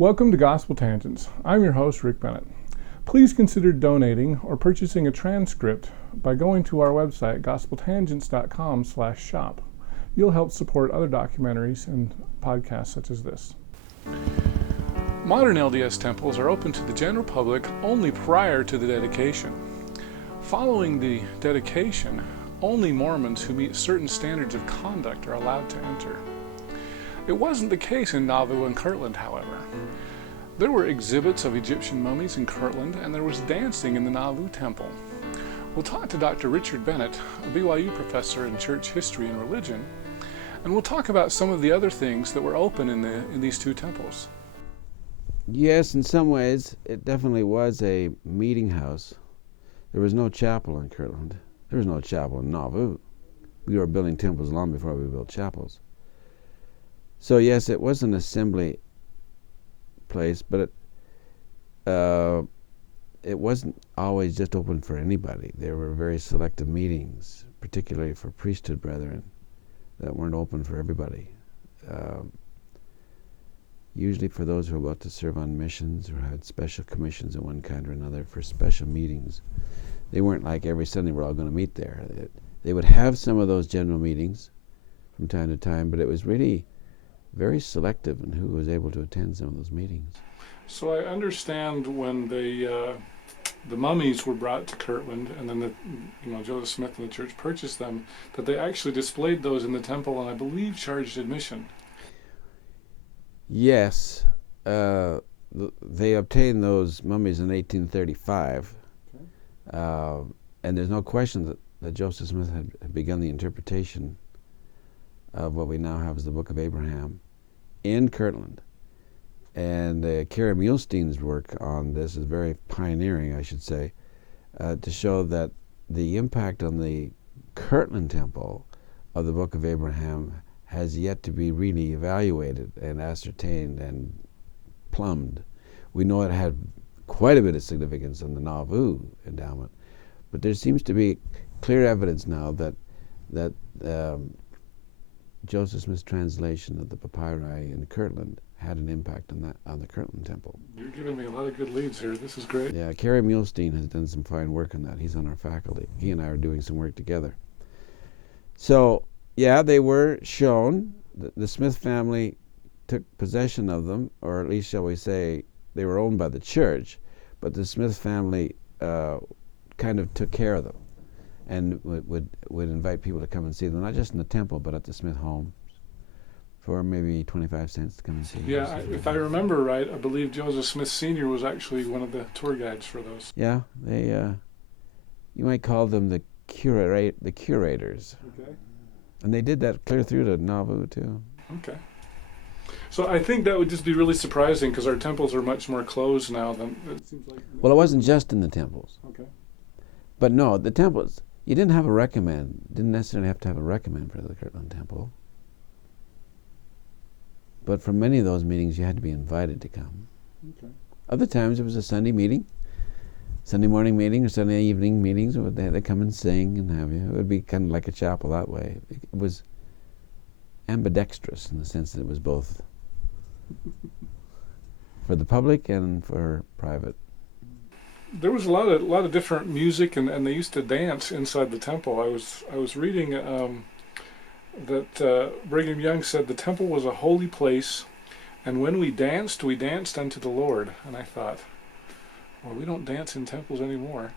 Welcome to Gospel Tangents. I'm your host, Rick Bennett. Please consider donating or purchasing a transcript by going to our website, gospeltangents.com/shop. You'll help support other documentaries and podcasts such as this. Modern LDS temples are open to the general public only prior to the dedication. Following the dedication, only Mormons who meet certain standards of conduct are allowed to enter. It wasn't the case in Nauvoo and Kirtland, however. There were exhibits of Egyptian mummies in Kirtland, and there was dancing in the Nauvoo Temple. We'll talk to Dr. Richard Bennett, a BYU professor in church history and religion, and we'll talk about some of the other things that were open in these two temples. Yes, in some ways, it definitely was a meeting house. There was no chapel in Kirtland. There was no chapel in Nauvoo. We were building temples long before we built chapels. So yes, it was an assembly place, but it wasn't always just open for anybody. There were very selective meetings, particularly for priesthood brethren, that weren't open for everybody. Usually for those who were about to serve on missions or had special commissions of one kind or another for special meetings. They weren't like every Sunday we're all going to meet there. They would have some of those general meetings from time to time, but it was really very selective in who was able to attend some of those meetings. So I understand when the mummies were brought to Kirtland, and then Joseph Smith and the church purchased them, that they actually displayed those in the temple, and I believe charged admission. Yes, they obtained those mummies in 1835, okay. And there's no question that Joseph Smith had begun the interpretation of what we now have as the Book of Abraham in Kirtland. And Kerry Muhlstein's work on this is very pioneering, I should say, to show that the impact on the Kirtland Temple of the Book of Abraham has yet to be really evaluated and ascertained and plumbed. We know it had quite a bit of significance in the Nauvoo endowment, but there seems to be clear evidence now that Joseph Smith's translation of the papyri in Kirtland had an impact on the Kirtland Temple. You're giving me a lot of good leads here. This is great. Yeah, Kerry Muhlstein has done some fine work on that. He's on our faculty. He and I are doing some work together. So, yeah, they were shown. The Smith family took possession of them, or at least, shall we say, they were owned by the church, but the Smith family kind of took care of them and would invite people to come and see them, not just in the temple, but at the Smith home for maybe 25 cents to come and see them. Yeah, if I remember right, I believe Joseph Smith Sr. was actually one of the tour guides for those. Yeah, they, you might call them the curators. Okay. And they did that clear through to Nauvoo, too. Okay. So I think that would just be really surprising because our temples are much more closed now than it seems like. Well, it wasn't just in the temples. Okay. But no, the temples, you didn't necessarily have to have a recommend for the Kirtland Temple. But for many of those meetings, you had to be invited to come. Okay. Other times, it was a Sunday meeting, Sunday morning meeting or Sunday evening meetings, where they'd come and sing and have you. It would be kind of like a chapel that way. It was ambidextrous in the sense that it was both for the public and for private. There was a lot of different music, and they used to dance inside the temple. I was reading that Brigham Young said the temple was a holy place, and when we danced unto the Lord. And I thought, well, we don't dance in temples anymore.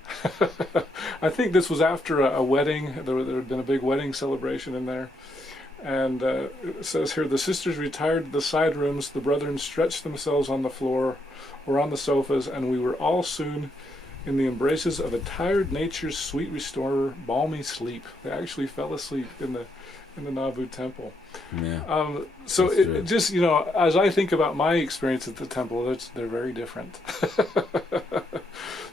I think this was after a wedding. There had been a big wedding celebration in there. And it says here, the sisters retired to the side rooms, the brethren stretched themselves on the floor or on the sofas, and we were all soon in the embraces of a tired nature's sweet restorer, balmy sleep. They actually fell asleep in the Nauvoo Temple. Yeah. So it just, as I think about my experience at the temple, they're very different.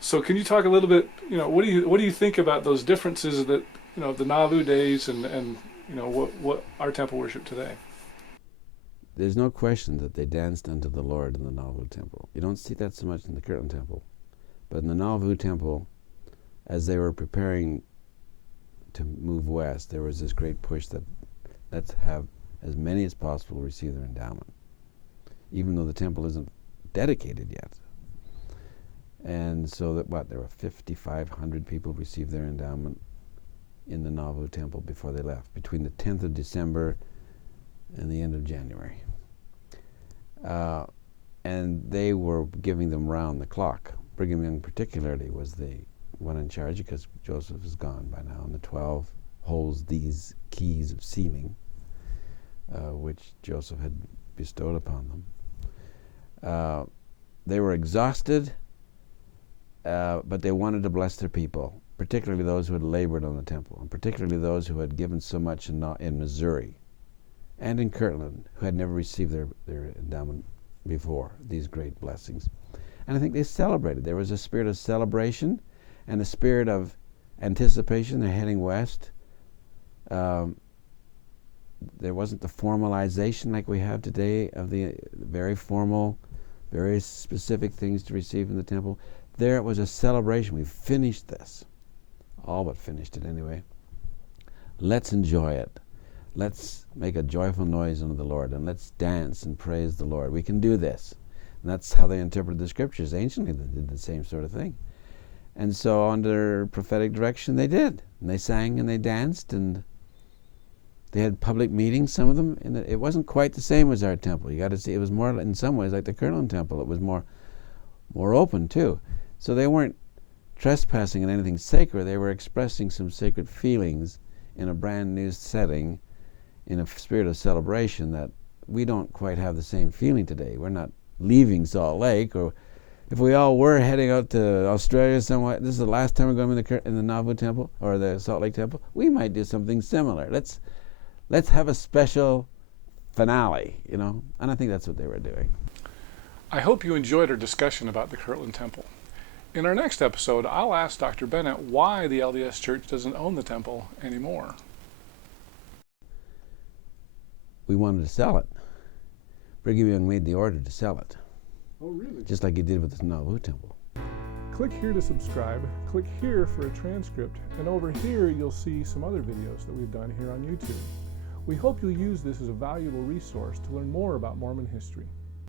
So can you talk a little bit, what do you think about those differences that, the Nauvoo days and what our temple worship today? There's no question that they danced unto the Lord in the Nauvoo Temple. You don't see that so much in the Kirtland Temple. But in the Nauvoo Temple, as they were preparing to move west, there was this great push that let's have as many as possible receive their endowment. Even though the temple isn't dedicated yet. And so that there were 5,500 people received their endowment in the Nauvoo Temple before they left, between the 10th of December and the end of January. And they were giving them round the clock. Brigham Young particularly was the one in charge, because Joseph is gone by now, and the 12 holds these keys of sealing, which Joseph had bestowed upon them. They were exhausted, but they wanted to bless their people, particularly those who had labored on the temple, and particularly those who had given so much in Missouri and in Kirtland, who had never received their endowment before, these great blessings. And I think they celebrated. There was a spirit of celebration and a spirit of anticipation. They're heading west. There wasn't the formalization like we have today of the very formal, very specific things to receive in the temple. There it was a celebration. We finished this. All but finished it anyway. Let's enjoy it. Let's make a joyful noise unto the Lord, and let's dance and praise the Lord. We can do this. And that's how they interpreted the scriptures. Anciently, they did the same sort of thing. And so under prophetic direction, they did. And they sang and they danced, and they had public meetings, some of them. And it wasn't quite the same as our temple. You got to see, it was more, in some ways, like the Kirtland Temple. It was more open, too. So they weren't trespassing in anything sacred. They were expressing some sacred feelings in a brand new setting, in a spirit of celebration that we don't quite have the same feeling today. We're not leaving Salt Lake, or if we all were heading out to Australia somewhere, this is the last time we're going in the Nauvoo Temple or the Salt Lake Temple, we might do something similar. Let's have a special finale, you know? And I think that's what they were doing. I hope you enjoyed our discussion about the Kirtland Temple. In our next episode, I'll ask Dr. Bennett why the LDS Church doesn't own the temple anymore. We wanted to sell it. Brigham Young made the order to sell it. Oh, really? Just like he did with the Nauvoo Temple. Click here to subscribe, click here for a transcript, and over here you'll see some other videos that we've done here on YouTube. We hope you'll use this as a valuable resource to learn more about Mormon history.